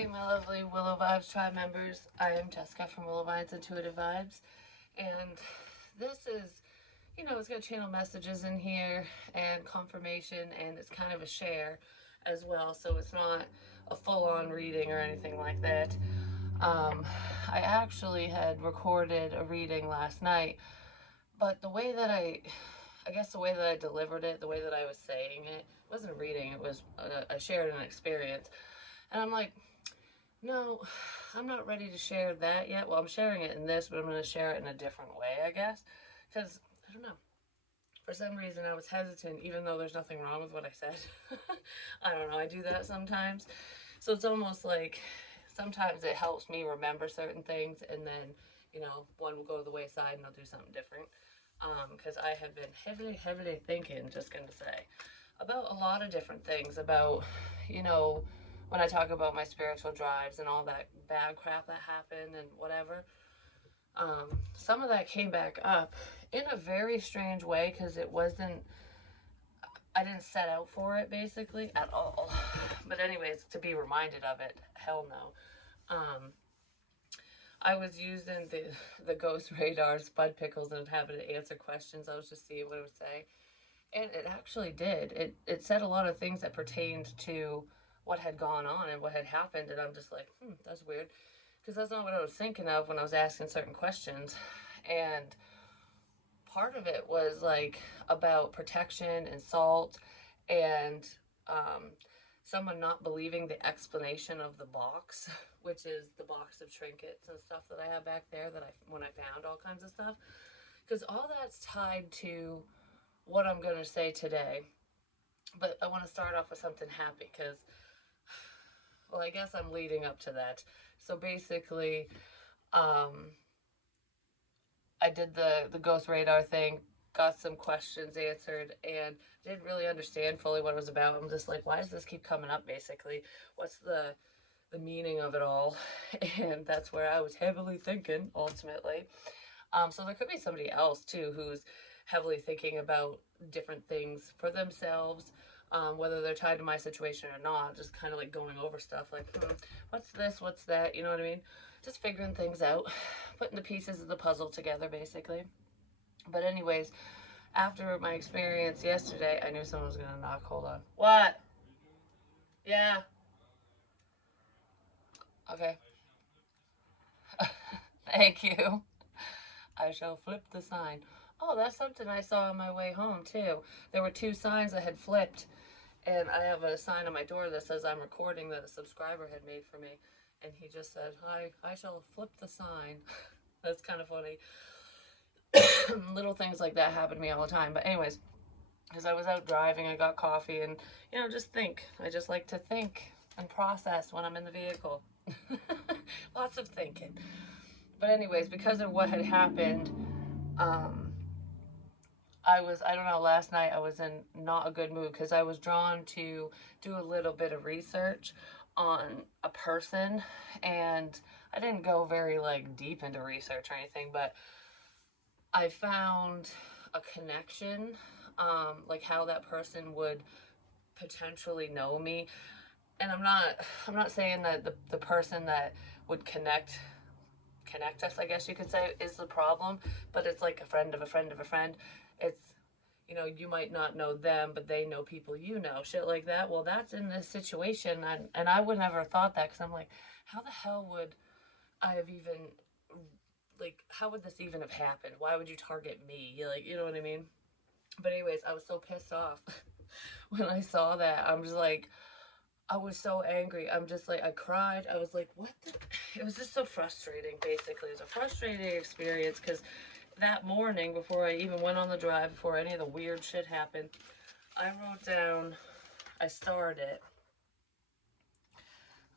Hey, my lovely Willow Vibes tribe members. I am Jessica from Willow Vibes Intuitive Vibes, and this is, it's got channel messages in here and confirmation, and it's kind of a share as well, so it's not a full-on reading or anything like that. Um, I actually had recorded a reading last night, but I guess the way that I delivered it, the way that I was saying it, wasn't a reading. It was I shared an experience, and I'm like, no, I'm not ready to share that yet. Well, I'm sharing it in this, but I'm going to share it in a different way, I guess. Because, I don't know. For some reason, I was hesitant, even though there's nothing wrong with what I said. I don't know. I do that sometimes. So it's almost like sometimes it helps me remember certain things, and then, one will go to the wayside and I'll do something different. Because I have been heavily thinking, just going to say, about a lot of different things. About, you know, when I talk about my spiritual drives and all that bad crap that happened and whatever, some of that came back up in a very strange way because I didn't set out for it basically at all. But, anyways, to be reminded of it, hell no. I was using the Ghost Radar Spud Pickles and having to answer questions. I was just seeing what it would say. And it actually did. It said a lot of things that pertained to what had gone on and what had happened. And I'm just like, that's weird. Because that's not what I was thinking of when I was asking certain questions. And part of it was like about protection and salt and um, someone not believing the explanation of the box, which is the box of trinkets and stuff that I have back there that when I found all kinds of stuff. Because all that's tied to what I'm going to say today. But I want to start off with something happy because, well, I guess I'm leading up to that. So basically, um, I did the Ghost Radar thing, got some questions answered, and didn't really understand fully what it was about. I'm just like, why does this keep coming up, basically? What's the meaning of it all? And that's where I was heavily thinking, ultimately. So there could be somebody else, too, who's heavily thinking about different things for themselves, whether they're tied to my situation or not, just kind of like going over stuff like, what's this, what's that, you know what I mean? Just figuring things out, putting the pieces of the puzzle together, basically. But anyways, after my experience yesterday, I knew someone was going to knock. Hold on. What? Yeah. Okay. Thank you. I shall flip the sign. Oh, that's something I saw on my way home, too. There were two signs that had flipped, and I have a sign on my door that says I'm recording that a subscriber had made for me. And he just said, "Hi, I shall flip the sign." That's kind of funny. Little things like that happen to me all the time. But, anyways, as I was out driving, I got coffee and, just think. I just like to think and process when I'm in the vehicle. Lots of thinking. But, anyways, because of what had happened, um, I don't know, last night I was in not a good mood because I was drawn to do a little bit of research on a person, and I didn't go very like deep into research or anything, but I found a connection, like how that person would potentially know me. And I'm not saying that the person that would connect us, I guess you could say, is the problem, but it's like a friend of a friend of a friend. It's, you might not know them, but they know people shit like that. Well, that's in this situation, and I would never have thought that because I'm like, how the hell would I have even, like, how would this even have happened? Why would you target me? Like, you know what I mean? But, anyways, I was so pissed off when I saw that. I'm just like, I was so angry. I'm just like, I cried. I was like, what the? It was just so frustrating, basically. It was a frustrating experience because that morning, before I even went on the drive, before any of the weird shit happened, I wrote down, I starred it.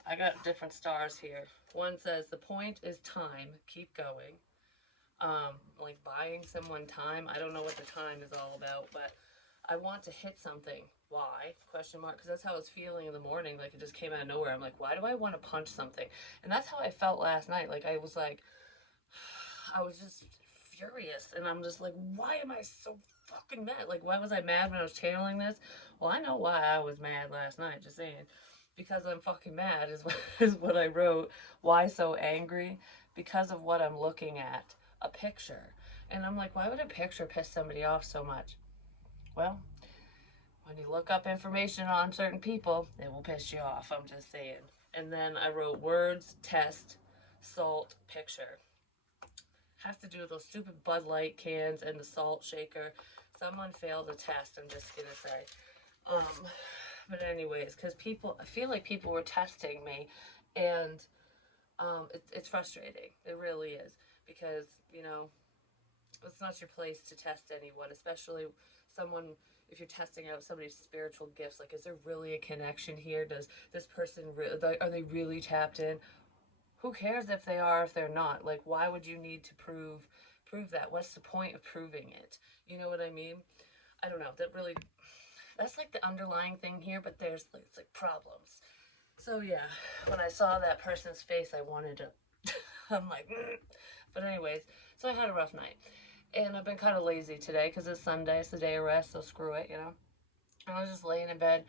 I got different stars here. One says, the point is time. Keep going. Like buying someone time. I don't know what the time is all about, but I want to hit something. Why? Question mark. Because that's how I was feeling in the morning. Like it just came out of nowhere. I'm like, why do I want to punch something? And that's how I felt last night. Like I was like, I was just furious. And I'm just like, why am I so fucking mad? Like, why was I mad when I was channeling this? Well, I know why I was mad last night. Just saying. because I'm fucking mad is what, is what I wrote. Why so angry? Because of what I'm looking at, a picture. And I'm like, why would a picture piss somebody off so much? Well, when you look up information on certain people, it will piss you off. I'm just saying. And then I wrote words, test, salt, picture. Has to do with those stupid Bud Light cans and the salt shaker. Someone failed a test, I'm just gonna say. Um, but anyways, because people, I feel like people were testing me, and it's frustrating. It really is because it's not your place to test anyone, especially someone. If you're testing out somebody's spiritual gifts, like, is there really a connection here? Does this person are they really tapped in? Who cares if they are, if they're not? Like, why would you need to prove that? What's the point of proving it? You know what I mean? I don't know. That's like the underlying thing here, but there's like, it's like problems. So yeah, when I saw that person's face, I wanted to. I'm like, mm. But anyways, so I had a rough night, and I've been kind of lazy today because it's Sunday, it's the day of rest, so screw it. I was just laying in bed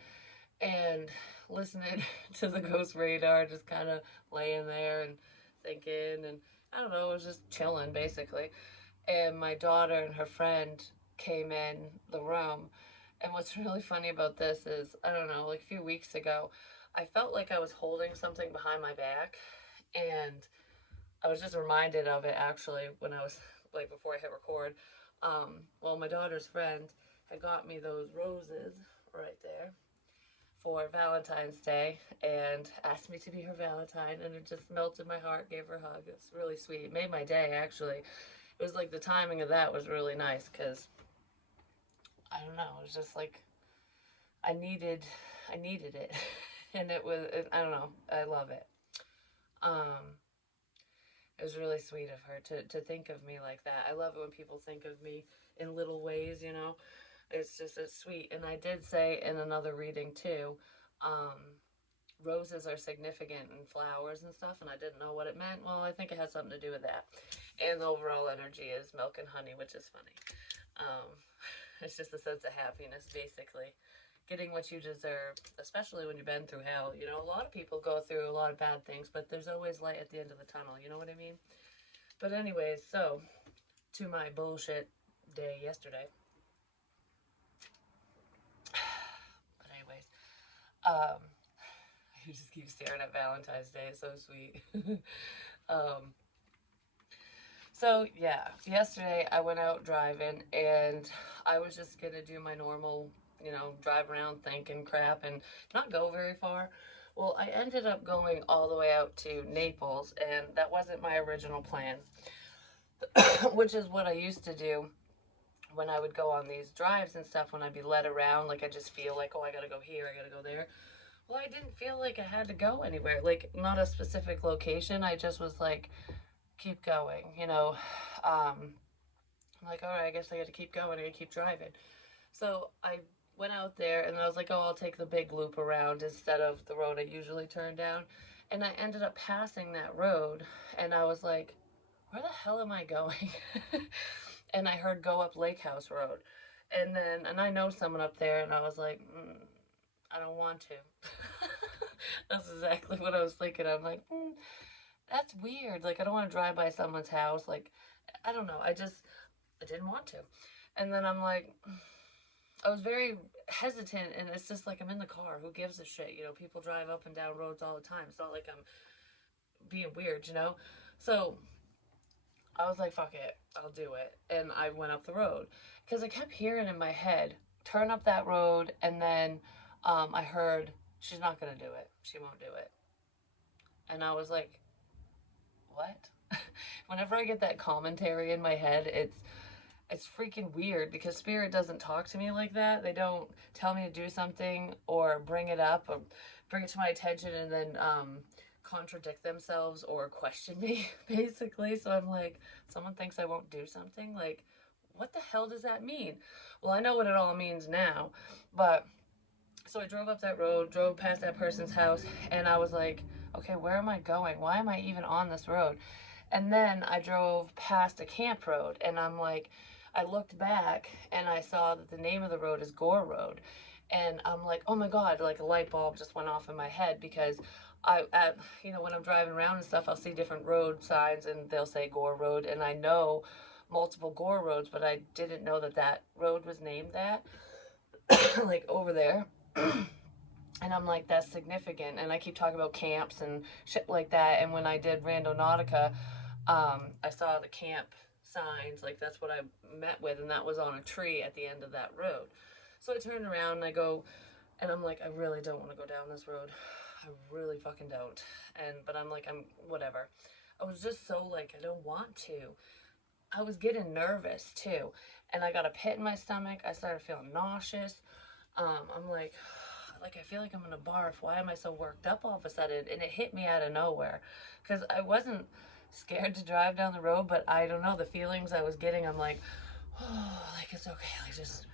and listening to the Ghost Radar, just kind of laying there and thinking, and I don't know, I was just chilling basically. And my daughter and her friend came in the room. And what's really funny about this is, I don't know, like a few weeks ago, I felt like I was holding something behind my back, and I was just reminded of it actually when I was like before I hit record. Well, my daughter's friend had got me those roses right there for Valentine's Day and asked me to be her Valentine, and it just melted my heart. Gave her a hug. It's really sweet. It made my day actually. It was like the timing of that was really nice because I don't know. It was just like I needed, I needed it, and I don't know. I love it. Um, it was really sweet of her to think of me like that. I love it when people think of me in little ways. It's sweet. And I did say in another reading too, um, roses are significant in flowers and stuff, and I didn't know what it meant. Well, I think it has something to do with that. And the overall energy is milk and honey, which is funny. Um, it's just a sense of happiness, basically. Getting what you deserve, especially when you've been through hell. A lot of people go through a lot of bad things, but there's always light at the end of the tunnel. You know what I mean? But, anyways, so to my bullshit day yesterday. But, anyways, um, you just keep staring at Valentine's Day. It's so sweet. um, so, yeah, yesterday I went out driving and I was just going to do my normal, drive around thinking crap and not go very far. Well, I ended up going all the way out to Naples, and that wasn't my original plan, which is what I used to do when I would go on these drives and stuff, when I'd be led around. Like, I just feel like, oh, I gotta go here, I gotta go there. Well, I didn't feel like I had to go anywhere, like, not a specific location. I just was like, keep going. I'm like, all right, I guess I got to keep going. I got to keep driving. So I went out there and I was like, oh, I'll take the big loop around instead of the road I usually turn down. And I ended up passing that road, and I was like, where the hell am I going? And I heard go up Lake House Road. And I know someone up there, and I was like, I don't want to. That's exactly what I was thinking. I'm like, that's weird. Like, I don't want to drive by someone's house. Like, I don't know. I didn't want to. And then I'm like, I was very hesitant, and it's just like I'm in the car. Who gives a shit? People drive up and down roads all the time. It's not like I'm being weird. So I was like, fuck it, I'll do it. And I went up the road because I kept hearing in my head, turn up that road. And then I heard, she's not going to do it. She won't do it. And I was like, what? Whenever I get that commentary in my head, it's freaking weird because spirit doesn't talk to me like that. They don't tell me to do something or bring it up or bring it to my attention and then contradict themselves or question me, basically. So I'm like, someone thinks I won't do something? Like, what the hell does that mean? Well, I know what it all means now, but so I drove up that road, drove past that person's house, and I was like, okay, where am I going? Why am I even on this road? And then I drove past a camp road, and I'm like, I looked back and I saw that the name of the road is Gore Road. And I'm like, oh my God, like a light bulb just went off in my head because when I'm driving around and stuff, I'll see different road signs and they'll say Gore Road. And I know multiple Gore roads, but I didn't know that that road was named that, like over there. And I'm like, that's significant. And I keep talking about camps and shit like that. And when I did Rando Nautica, I saw the camp signs, like that's what I met with, and that was on a tree at the end of that road. So I turned around and I go, and I'm like, I really don't want to go down this road. I really fucking don't. But I'm like, I'm whatever. I was just so like, I don't want to. I was getting nervous too, and I got a pit in my stomach. I started feeling nauseous. I'm like I feel like I'm gonna barf. Why am I so worked up all of a sudden? And it hit me out of nowhere, because I wasn't scared to drive down the road, but I don't know the feelings I was getting. I'm like, oh, like it's okay, like just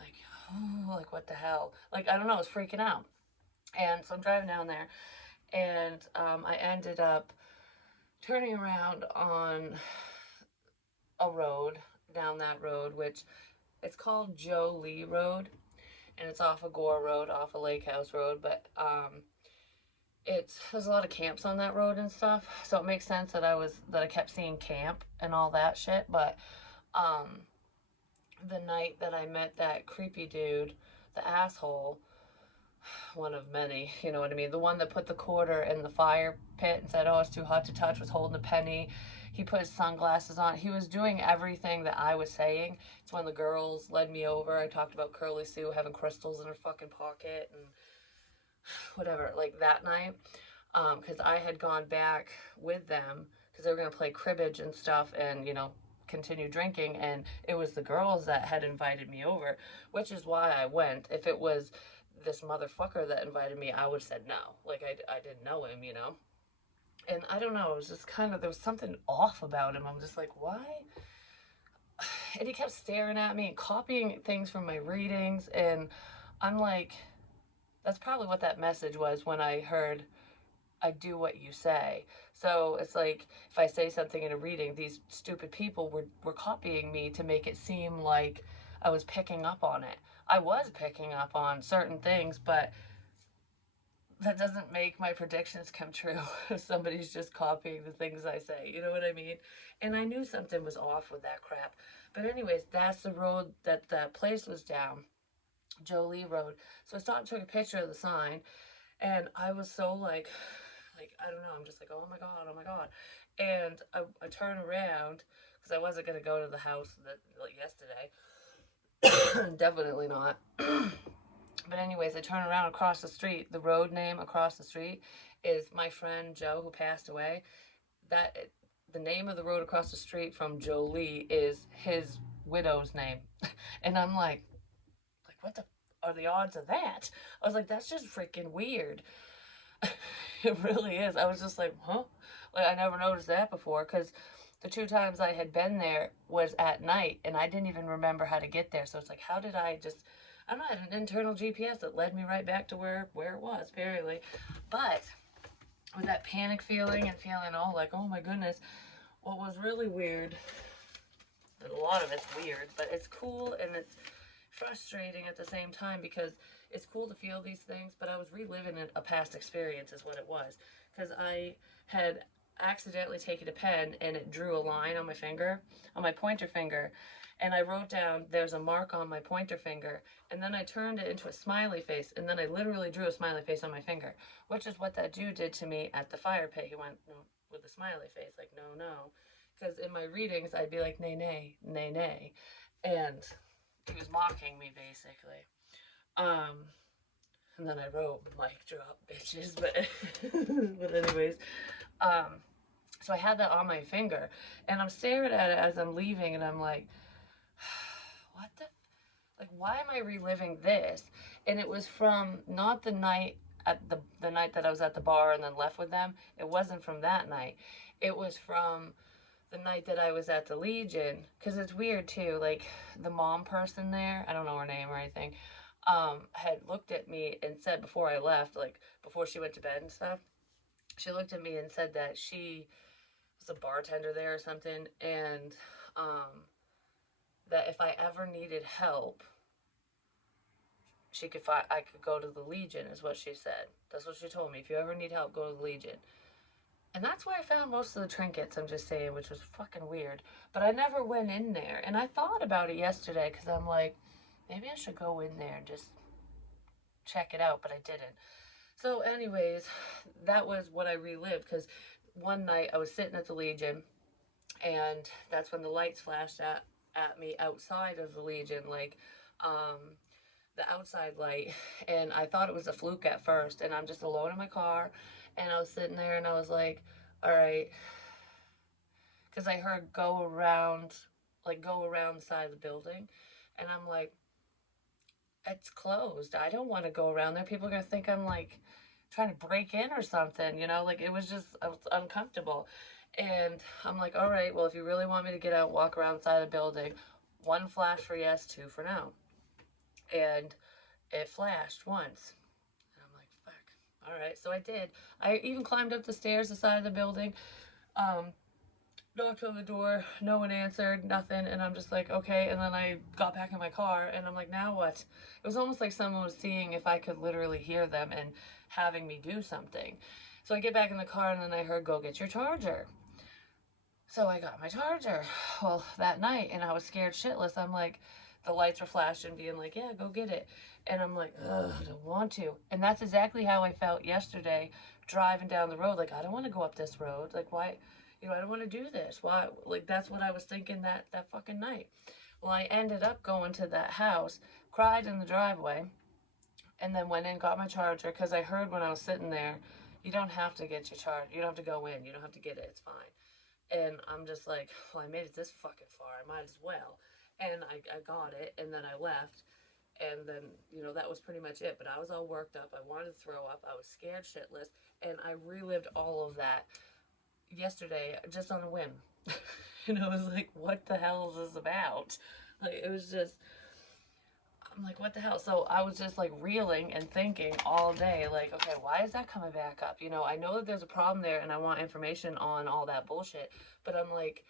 like, oh, like what the hell? Like I don't know, I was freaking out. And so I'm driving down there, and I ended up turning around on a road down that road, which it's called Joe Lee Road, and it's off of Gore Road, off of Lake House Road. But there's a lot of camps on that road and stuff, so it makes sense that I kept seeing camp and all that shit. But um, the night that I met that creepy dude, the asshole, one of many, you know what I mean? The one that put the quarter in the fire pit and said, "Oh, it's too hot to touch," was holding a penny. He put his sunglasses on. He was doing everything that I was saying. It's when the girls led me over. I talked about Curly Sue having crystals in her fucking pocket and whatever, like that night. Because I had gone back with them because they were going to play cribbage and stuff and, continue drinking. And it was the girls that had invited me over, which is why I went. If it was this motherfucker that invited me, I would have said no. Like, I didn't know him. And I don't know, it was just kind of, there was something off about him. I'm just like, why? And he kept staring at me and copying things from my readings. And I'm like, that's probably what that message was when I heard, I do what you say. So it's like if I say something in a reading, these stupid people were copying me to make it seem like I was picking up on it. I was picking up on certain things, but that doesn't make my predictions come true if somebody's just copying the things I say. You know what I mean? And I knew something was off with that crap. But anyways, that's the road that that place was down, Jolie Road. So I stopped and took a picture of the sign, and I was so like I don't know. I'm just like, oh my god, oh my god. And I turn around because I wasn't gonna go to the house that like yesterday. Definitely not. But anyways, I turn around across the street. The road name across the street is my friend Joe who passed away. That the name of the road across the street from Jolie is his widow's name. And I'm like what the are the odds of that? I was like, that's just freaking weird. It really is. I was just like, huh? Like I never noticed that before because the two times I had been there was at night and I didn't even remember how to get there. So it's like, how did I just I don't know, I had an internal GPS that led me right back to where it was, apparently. But with that panic feeling and feeling oh like, oh my goodness, what was really weird, and a lot of it's weird, but it's cool and it's frustrating at the same time because it's cool to feel these things, but I was reliving a past experience, is what it was. Because I had accidentally taken a pen and it drew a line on my finger, on my pointer finger. And I wrote down, there's a mark on my pointer finger. And then I turned it into a smiley face. And then I literally drew a smiley face on my finger, which is what that dude did to me at the fire pit. He went no, with a smiley face, like, no, no. Because in my readings, I'd be like, nay, nay, nay, nay. And he was mocking me basically. Um, and then I wrote mic drop bitches, but but anyways, um, so I had that on my finger, and I'm staring at it as I'm leaving, and I'm like, what the, like, why am I reliving this? And it was from not the night at the night that I was at the bar and then left with them. It wasn't from that night. It was from the night that I was at the Legion, because it's weird too. Like the mom person there, I don't know her name or anything, had looked at me and said before I left, like before she went to bed and stuff, she looked at me and said that she was a bartender there or something, and that if I ever needed help, she could find, I could go to the Legion, is what she said. That's what she told me. If you ever need help, go to the Legion. And that's where I found most of the trinkets, I'm just saying, which was fucking weird. But I never went in there. And I thought about it yesterday because I'm like, maybe I should go in there and just check it out, but I didn't. So, anyways, that was what I relived because one night I was sitting at the Legion, and that's when the lights flashed at me outside of the Legion, like um, the outside light. And I thought it was a fluke at first, and I'm just alone in my car, and I was sitting there and I was like, all right, because I heard go around the side of the building, and I'm like, it's closed. I don't want to go around there. People are gonna think I'm like trying to break in or something, you know? Like it was just I was uncomfortable. And I'm like, all right, well, if you really want me to get out, walk around the side of the building, one flash for yes, two for no. And it flashed once. And I'm like, fuck. All right, so I did. I even climbed up the stairs, the side of the building. Um, Knocked on the door, no one answered, nothing, and I'm just like, okay. And then I got back in my car, and I'm like, now what? It was almost like someone was seeing if I could literally hear them and having me do something. So I get back in the car, and then I heard, go get your charger. So I got my charger. Well, that night, and I was scared shitless. I'm like, the lights were flashing, being like, yeah, go get it. And I'm like, ugh, I don't want to. And that's exactly how I felt yesterday driving down the road. Like, I don't want to go up this road. Like, why? You know, I don't want to do this. Why? Like, that's what I was thinking that fucking night. Well, I ended up going to that house, cried in the driveway, and then went in, got my charger, because I heard when I was sitting there, you don't have to get your charger. You don't have to go in. You don't have to get it. It's fine. And I'm just like, well, I made it this fucking far. I might as well. And I got it, and then I left. And then, you know, that was pretty much it. But I was all worked up. I wanted to throw up. I was scared shitless. And I relived all of that yesterday just on a whim. And I was like, what the hell is this about? Like, it was just, I'm like, what the hell? So I was just like reeling and thinking all day, like, okay, why is that coming back up? You know, I know that there's a problem there and I want information on all that bullshit, but I'm like,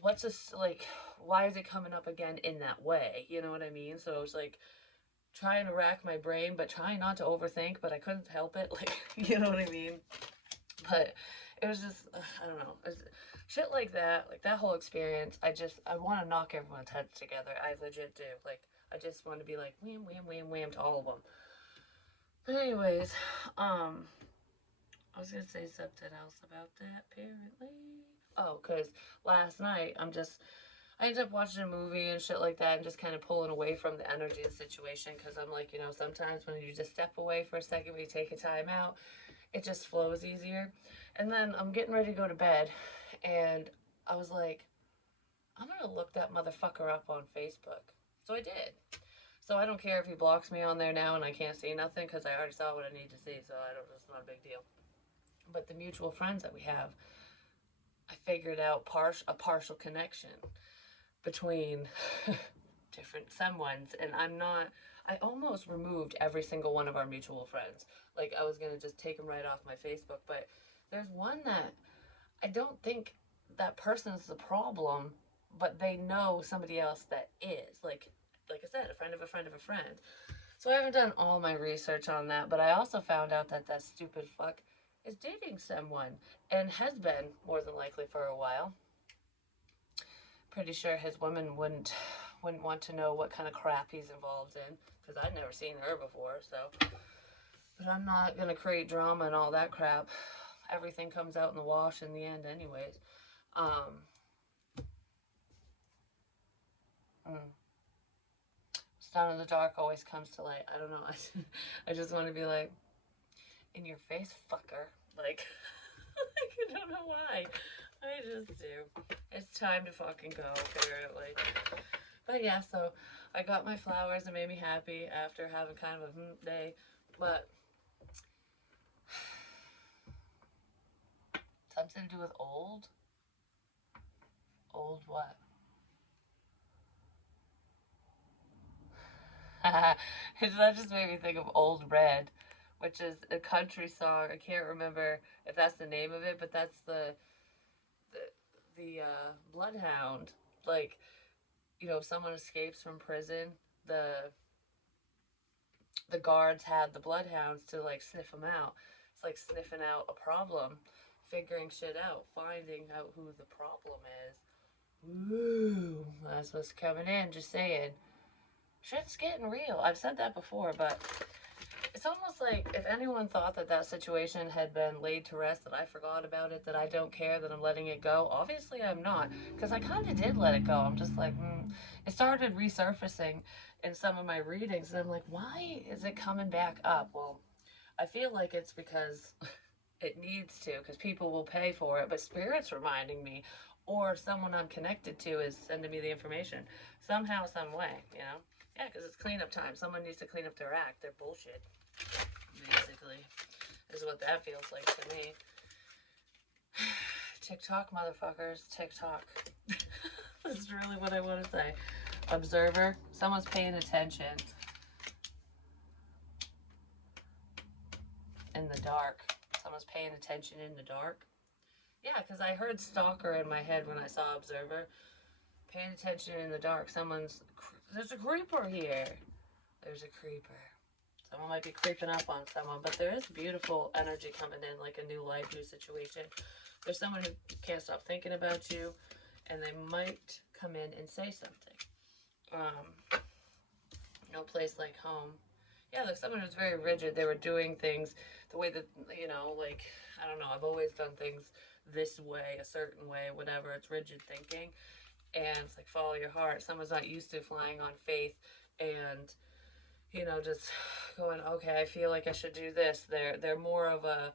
what's this, like, why is it coming up again in that way? You know what I mean? So it was like trying to rack my brain, but trying not to overthink, but I couldn't help it. Like, you know what I mean? But it was just, I don't know. Shit like that whole experience, I want to knock everyone's heads together. I legit do. Like, I just want to be like, wham, wham, wham, wham to all of them. But anyways, I was going to say something else about that, apparently. Oh, because last night, I ended up watching a movie and shit like that and just kind of pulling away from the energy of the situation because I'm like, you know, sometimes when you just step away for a second, when you take a time out, it just flows easier. And then I'm getting ready to go to bed, and I was like, I'm gonna look that motherfucker up on Facebook. So I did. So I don't care if he blocks me on there now and I can't see nothing because I already saw what I need to see. So I don't. It's not a big deal. But the mutual friends that we have, I figured out a partial connection between different someones, and I almost removed every single one of our mutual friends. Like, I was gonna just take them right off my Facebook, but there's one that I don't think that person's the problem, but they know somebody else that is. Like I said, a friend of a friend of a friend. So I haven't done all my research on that, but I also found out that that stupid fuck is dating someone and has been more than likely for a while. Pretty sure his woman wouldn't want to know what kind of crap he's involved in because I'd never seen her before. So, but I'm not gonna create drama and all that crap. Everything comes out in the wash in the end, anyways. Um, mm. Stone in the dark always comes to light. I don't know. I just want to be like, in your face, fucker. Like, like, I don't know why. I just do. It's time to fucking go, apparently. But yeah, so I got my flowers and made me happy after having kind of a day. But something to do with old? Old what? That just made me think of Old Red, which is a country song. I can't remember if that's the name of it, but that's the bloodhound. Like, you know, if someone escapes from prison, the the guards had the bloodhounds to like sniff them out. It's like sniffing out a problem, figuring shit out, finding out who the problem is. Woo! That's what's coming in. Just saying. Shit's getting real. I've said that before, but it's almost like if anyone thought that that situation had been laid to rest, that I forgot about it, that I don't care, that I'm letting it go. Obviously, I'm not, because I kind of did let it go. I'm just like, it started resurfacing in some of my readings, and I'm like, why is it coming back up? Well, I feel like it's because it needs to, because people will pay for it, but Spirit's reminding me, or someone I'm connected to is sending me the information somehow, some way, you know? Yeah, because it's cleanup time. Someone needs to clean up their act, their bullshit, basically, is what that feels like to me. TikTok, motherfuckers, TikTok. That's really what I want to say. Observer, someone's paying attention. In the dark. Someone's paying attention in the dark. Yeah, because I heard stalker in my head when I saw observer. Paying attention in the dark. There's a creeper here. There's a creeper. Someone might be creeping up on someone, but there is beautiful energy coming in, like a new life, new situation. There's someone who can't stop thinking about you, and they might come in and say something. No place like home. Yeah, like someone who's very rigid. They were doing things the way that, you know, like, I don't know, I've always done things this way, a certain way, whatever. It's rigid thinking. And it's like, follow your heart. Someone's not used to flying on faith and, you know, just going, okay, I feel like I should do this. They're more of a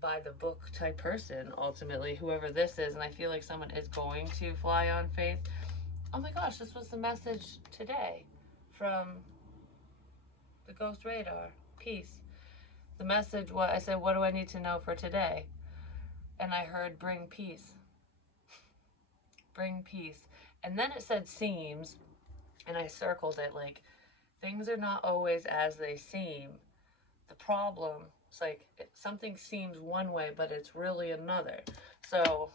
by the book type person, ultimately, whoever this is. And I feel like someone is going to fly on faith. Oh my gosh, this was the message today from the Ghost Radar. Peace. The message, what I said, what do I need to know for today? And I heard bring peace. Bring peace. And then it said seems, and I circled it like things are not always as they seem. The problem, it's like something seems one way, but it's really another. So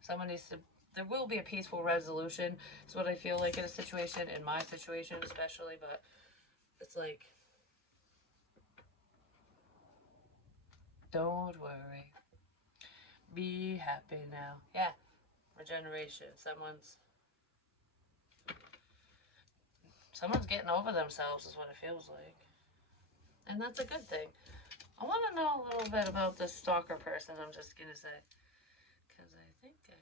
someone needs to, there will be a peaceful resolution. Is what I feel like in a situation, in my situation especially, but it's like, don't worry. Be happy now. Yeah. Regeneration. Someone's getting over themselves is what it feels like. And that's a good thing. I want to know a little bit about this stalker person, I'm just going to say. Because I think I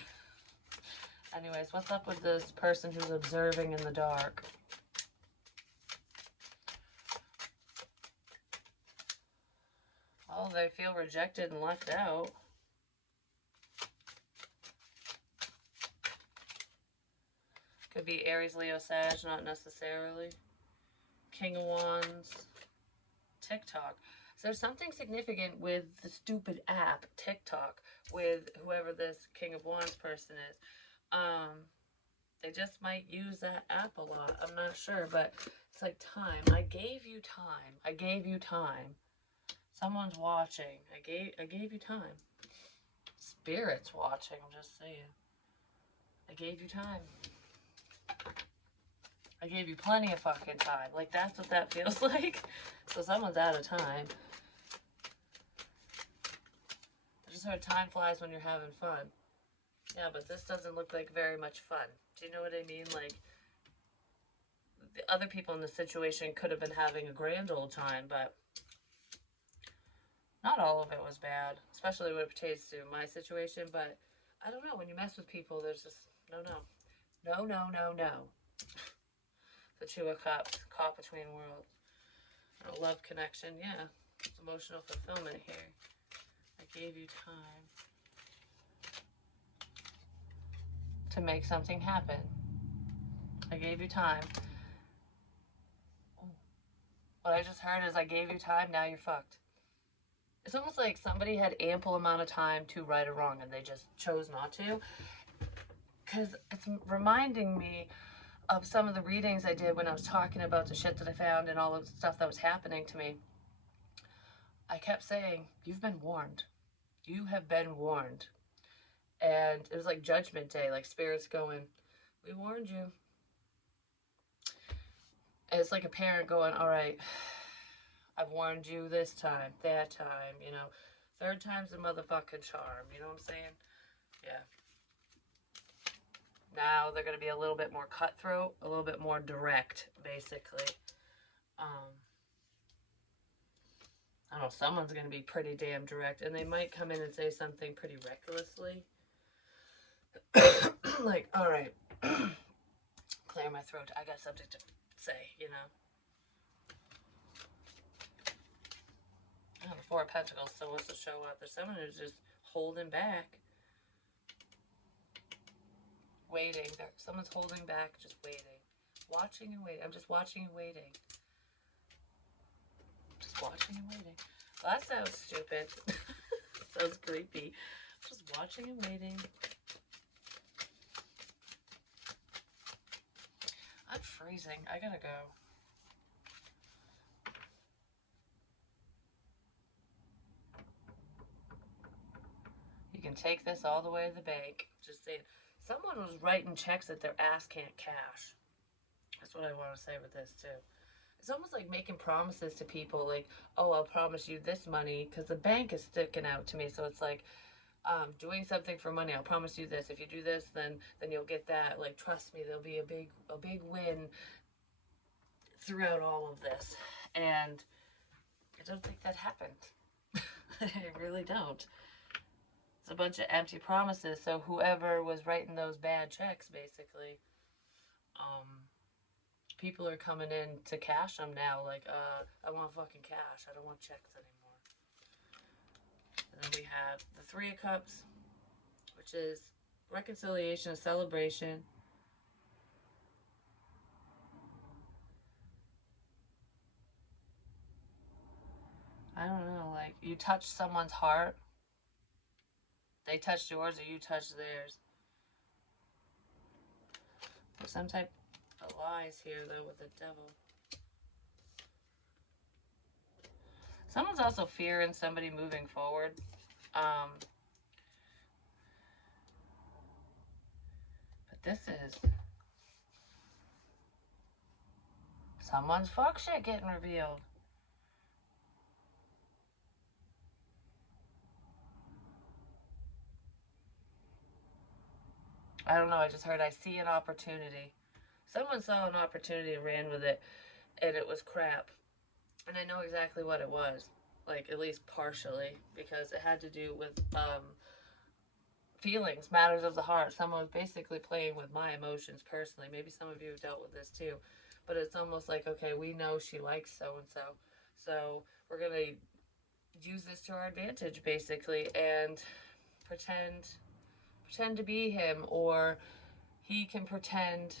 know. Anyways, what's up with this person who's observing in the dark? Oh, they feel rejected and left out. Could be Aries, Leo, Sag, not necessarily. King of Wands. TikTok. So there's something significant with the stupid app, TikTok, with whoever this King of Wands person is. They just might use that app a lot. I'm not sure, but it's like time. I gave you time. I gave you time. Someone's watching. I gave you time. Spirit's watching, I'm just saying. I gave you time. I gave you plenty of fucking time. Like, that's what that feels like. So someone's out of time. I just heard time flies when you're having fun. Yeah, but this doesn't look like very much fun. Do you know what I mean? Like, the other people in the situation could have been having a grand old time, but not all of it was bad, especially when it pertains to my situation. But I don't know, when you mess with people, there's just no. The Two of Cups, caught between worlds. A love connection, yeah. Emotional fulfillment here. I gave you time to make something happen. I gave you time. What I just heard is I gave you time, now you're fucked. It's almost like somebody had ample amount of time to right a wrong and they just chose not to. Because it's reminding me of some of the readings I did when I was talking about the shit that I found and all of the stuff that was happening to me. I kept saying, you've been warned. You have been warned. And it was like Judgment Day, like spirits going, we warned you. And it's like a parent going, all right, I've warned you this time, that time, you know. Third time's the motherfucking charm, you know what I'm saying? Yeah. Now they're going to be a little bit more cutthroat, a little bit more direct, basically. Um, I don't know, someone's going to be pretty damn direct, and they might come in and say something pretty recklessly. Like, all right, clear my throat. I got something to say, you know. Oh, the Four of Pentacles still wants to show up. There's someone who's just holding back, waiting. Someone's holding back, just waiting, watching and waiting. I'm just watching and waiting. Just watching and waiting. Well, that sounds stupid. Sounds creepy. Just watching and waiting. I'm freezing. I gotta go. You can take this all the way to the bank. Just saying. Someone was writing checks that their ass can't cash. That's what I want to say with this, too. It's almost like making promises to people, like, oh, I'll promise you this money, because the bank is sticking out to me. So it's like, doing something for money. I'll promise you this. If you do this, then you'll get that. Like, trust me, there'll be a big win throughout all of this. And I don't think that happened. I really don't. It's a bunch of empty promises. So whoever was writing those bad checks, basically, people are coming in to cash them now. Like, I want fucking cash. I don't want checks anymore. And then we have the Three of Cups, which is reconciliation, celebration. I don't know, like, you touch someone's heart. They touched yours or you touched theirs. There's some type of lies here, though, with the devil. Someone's also fearing somebody moving forward. But this is someone's fuck shit getting revealed. I don't know, I just heard I see an opportunity. Someone saw an opportunity and ran with it, and it was crap. And I know exactly what it was. Like, at least partially, because it had to do with feelings, matters of the heart. Someone was basically playing with my emotions personally. Maybe some of you have dealt with this too. But it's almost like, okay, we know she likes so and so. So we're going to use this to our advantage, basically, and pretend to be him, or he can pretend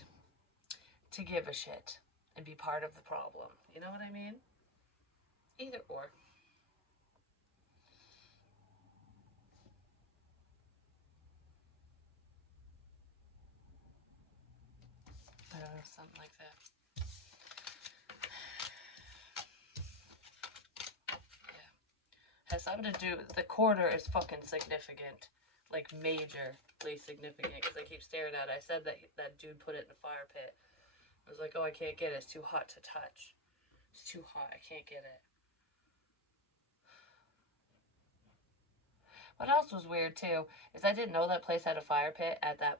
to give a shit and be part of the problem. You know what I mean? Either or. Something like that. Yeah. Has something to do. The quarter is fucking significant, like majorly significant. Because I keep staring at it. I said that dude put it in a fire pit. I was like, oh, I can't get it. It's too hot to touch. It's too hot. I can't get it. What else was weird too is I didn't know that place had a fire pit at that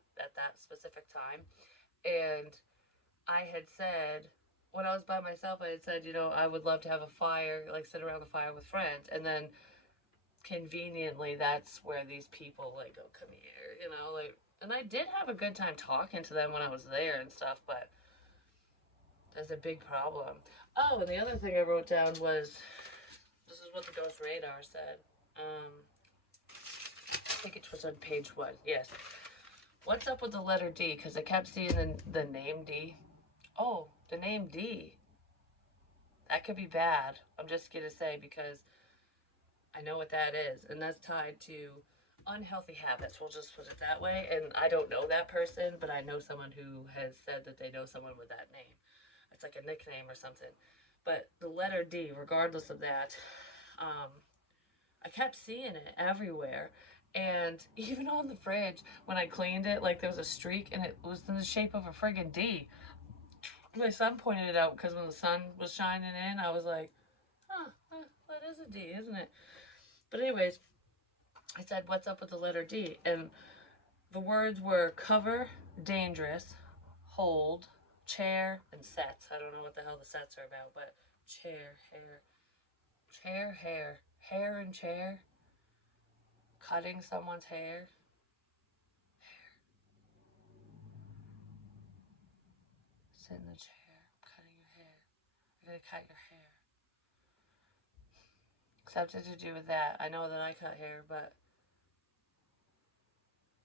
specific time, and I had said, when I was by myself, I had said, you know, I would love to have a fire, like sit around the fire with friends. And then conveniently, that's where these people like go, come here, you know, like, and I did have a good time talking to them when I was there and stuff, but there's a big problem. Oh, and the other thing I wrote down was, this is what the Ghost Radar said. I think it was on page 1. Yes. What's up with the letter D? Because I kept seeing the name D. Oh, the name D. That could be bad. I'm just going to say, because I know what that is. And that's tied to unhealthy habits. We'll just put it that way. And I don't know that person, but I know someone who has said that they know someone with that name. It's like a nickname or something. But the letter D, regardless of that, I kept seeing it everywhere. And even on the fridge, when I cleaned it, like there was a streak and it was in the shape of a friggin' D. My son pointed it out because when the sun was shining in, I was like, huh, that is a D, isn't it? But anyways, I said, what's up with the letter D? And the words were cover, dangerous, hold, chair, and sets. I don't know what the hell the sets are about, but chair, hair and chair, cutting someone's hair, sit in the chair, cutting your hair. You're gonna cut your hair. Something to do with that. I know that I cut hair, but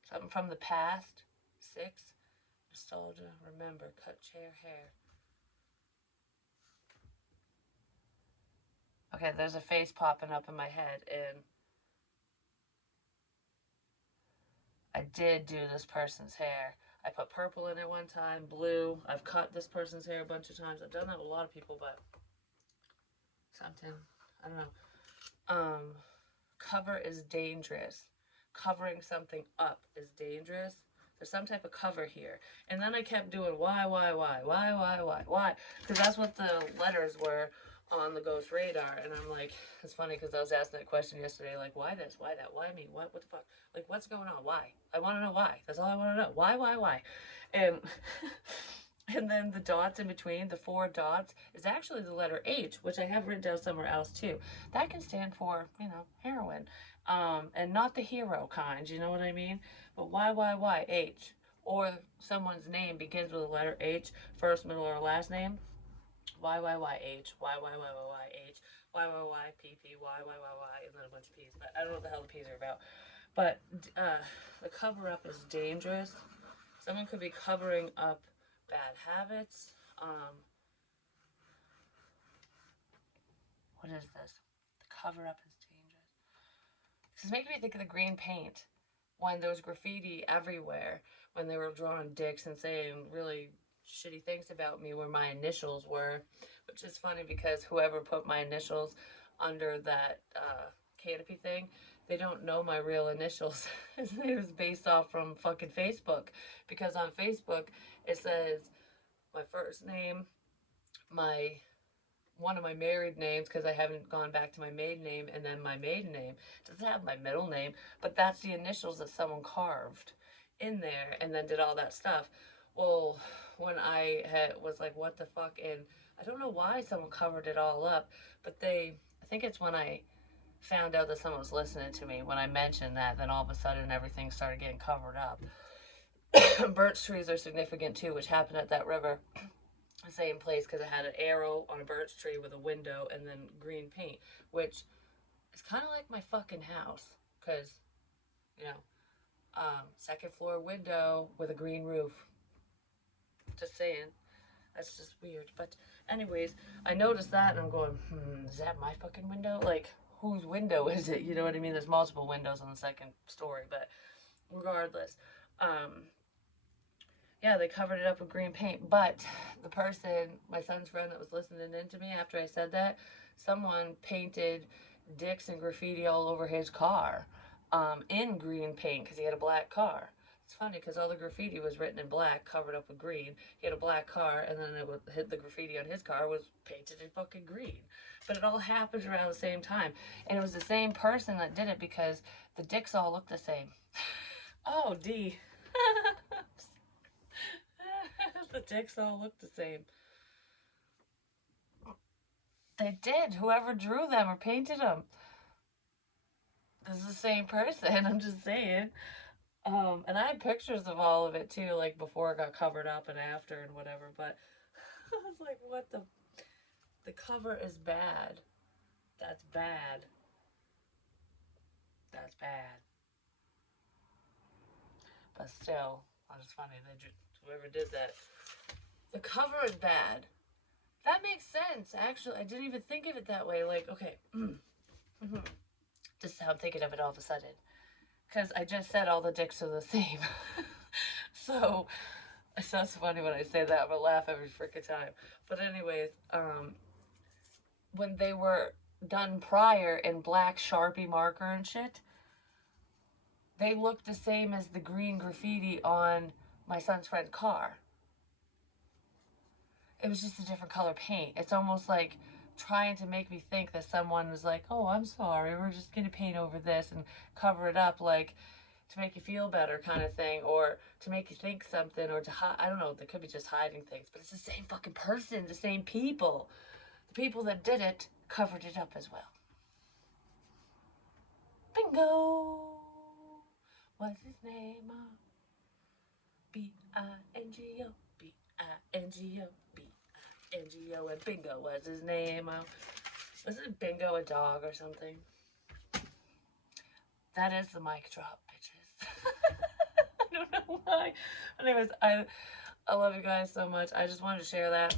something from the past. 6, nostalgia, remember, cut chair, hair. Okay, there's a face popping up in my head, and I did do this person's hair. I put purple in it one time, blue. I've cut this person's hair a bunch of times. I've done that with a lot of people, but something, I don't know. Cover is dangerous. Covering something up is dangerous. There's some type of cover here. And then I kept doing why? Because that's what the letters were on the ghost radar. And I'm like, it's funny because I was asked that question yesterday, like, why this, why that, why me, what the fuck? Like, what's going on? Why? I want to know why. That's all I want to know. Why? And and then the dots in between, the 4 dots, is actually the letter H, which I have written down somewhere else too. That can stand for, heroin. And not the hero kind, you know what I mean? But why, H? Or someone's name begins with the letter H, first, middle, or last name. H, H, P, Y, and then a bunch of P's. But I don't know what the hell the P's are about. But the cover up is dangerous. Someone could be covering up bad habits. What is this? The cover up is dangerous. This is making me think of the green paint when there was graffiti everywhere, when they were drawing dicks and saying really shitty things about me where my initials were, which is funny because whoever put my initials under that canopy thing, they don't know my real initials. It was based off from fucking Facebook, because on Facebook it says my first name, my one of my married names because I haven't gone back to my maiden name, and then my maiden name. It doesn't have my middle name, but that's the initials that someone carved in there and then did all that stuff. Well, when was like, what the fuck, and I don't know why someone covered it all up, but I think it's when I found out that someone was listening to me when I mentioned that, then all of a sudden everything started getting covered up. Birch trees are significant too, which happened at that river. The same place because it had an arrow on a birch tree with a window and then green paint, which is kind of like my fucking house because, you know, second floor window with a green roof. Just saying. That's just weird. But, anyways, I noticed that and I'm going, is that my fucking window? Like, whose window is it? You know what I mean? There's multiple windows on the second story, but regardless. Yeah, they covered it up with green paint. But the person, my son's friend that was listening in to me after I said that, someone painted dicks and graffiti all over his car in green paint because he had a black car. It's funny because all the graffiti was written in black, covered up with green. He had a black car, and then the graffiti on his car was painted in fucking green. But it all happened around the same time. And it was the same person that did it because the dicks all looked the same. Oh, D. The dicks all look the same. They did. Whoever drew them or painted them. This is the same person. I'm just saying. And I had pictures of all of it too, like before it got covered up and after and whatever. But I was like, what the? The cover is bad. That's bad. That's bad. But still, it's funny. Whoever did that. The cover is bad. That makes sense. Actually, I didn't even think of it that way. Like, okay. Just how I'm thinking of it all of a sudden. Because I just said all the dicks are the same. So, it sounds funny when I say that. I'm going to laugh every freaking time. But anyways, when they were done prior in black Sharpie marker and shit, they looked the same as the green graffiti on my son's friend's car. it was just a different color paint. It's almost like trying to make me think that someone was like, oh, I'm sorry, we're just going to paint over this and cover it up, like to make you feel better kind of thing, or to make you think something, or to hide. I don't know, they could be just hiding things, but it's the same fucking person, the same people. The people that did it covered it up as well. Bingo! What's his name? Bingo. Bingo. Bingo. And Bingo was his name. Wasn't Bingo a dog or something? That is the mic drop, bitches. I don't know why. Anyways, I love you guys so much. I just wanted to share that.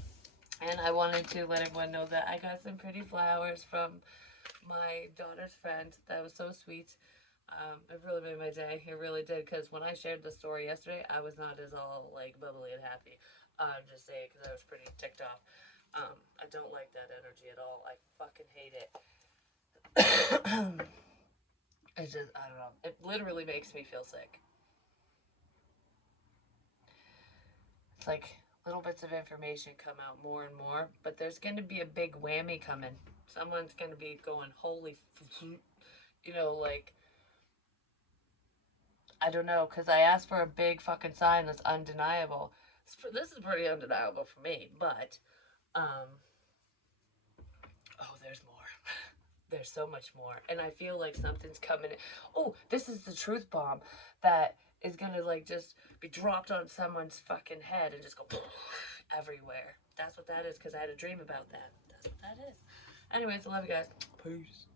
And I wanted to let everyone know that I got some pretty flowers from my daughter's friend. That was so sweet. It really made my day. It really did. Because when I shared the story yesterday, I was not as all like bubbly and happy. I'm just saying because I was pretty ticked off. I don't like that energy at all. I fucking hate it. It just, I don't know. It literally makes me feel sick. It's like little bits of information come out more and more, but there's going to be a big whammy coming. Someone's going to be going, holy, like, I don't know, because I asked for a big fucking sign that's undeniable. This is pretty undeniable for me, but, oh, there's more. There's so much more. And I feel like something's coming. Oh, this is the truth bomb that is going to, like, just be dropped on someone's fucking head and just go everywhere. That's what that is, because I had a dream about that. That's what that is. Anyways, I love you guys. Peace.